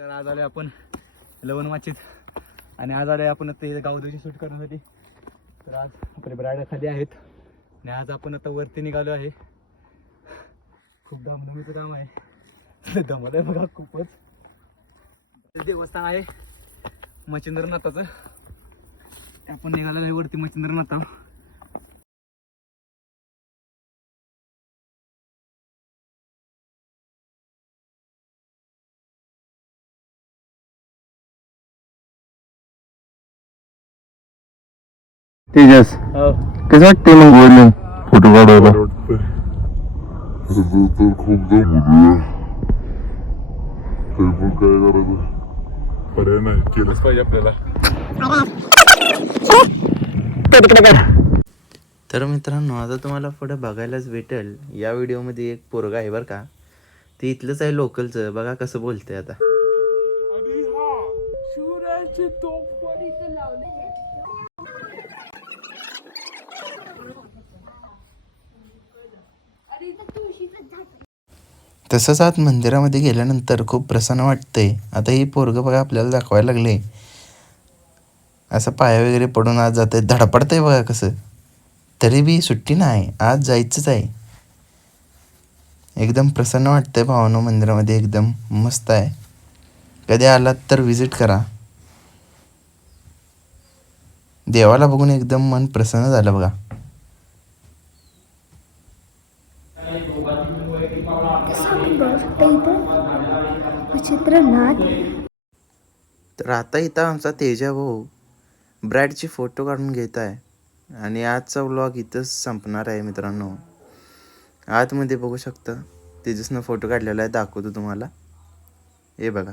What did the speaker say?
तर आज आलोय आपण लवण माचीत आणि आज आलोय आपण ते गावदेवीची शूट करण्यासाठी. तर आज आपले ब्रायडा खाली आहेत आणि आज आपण आता वरती निघालो आहे. खूप धामधुमीचं काम आहे. दमत आहे बघा खूपच. देवस्थान आहे मच्छिंद्रनाथाचं. आपण निघालेलं आहे वरती मच्छिंद्रनाथ. तेजस कसं वाटतंय मग बोलून फोटो काढायला? तर खूप जमूया तरी पण काय करायचं, पर्याय नाही, केलंच पाहिजे आपल्याला. तर मित्रांनो, आता तुम्हाला पुढे बघायलाच भेटेल. या व्हिडिओमध्ये एक पोरगा आहे बरं का, ते इथलंच आहे लोकलचं. बघा कसं बोलतंय आता. तसंच आत मंदिरामध्ये गेल्यानंतर खूप प्रसन्न वाटतंय. आता ही पोरगं बघा आपल्याला दाखवायला लागले. असं पाया वगैरे पडून आज जातंय, धडपडतंय बघा कसं. तरी बी सुट्टी नाही, आज जायचंच आहे. एकदम प्रसन्न वाटतंय भावानो. मंदिरामध्ये एकदम मस्त आहे. कधी आलात तर विजिट करा. देवाला बघून एकदम मन प्रसन्न झालं बघा. तर आता इथं आमचा तेजा भाऊ ब्राईडची फोटो काढून घेत आहे आणि आजचा व्लॉग इथंच संपणार आहे मित्रांनो. आतमध्ये बघू शकता तेजसनं फोटो काढलेला आहे, दाखवतो तुम्हाला. हे बघा.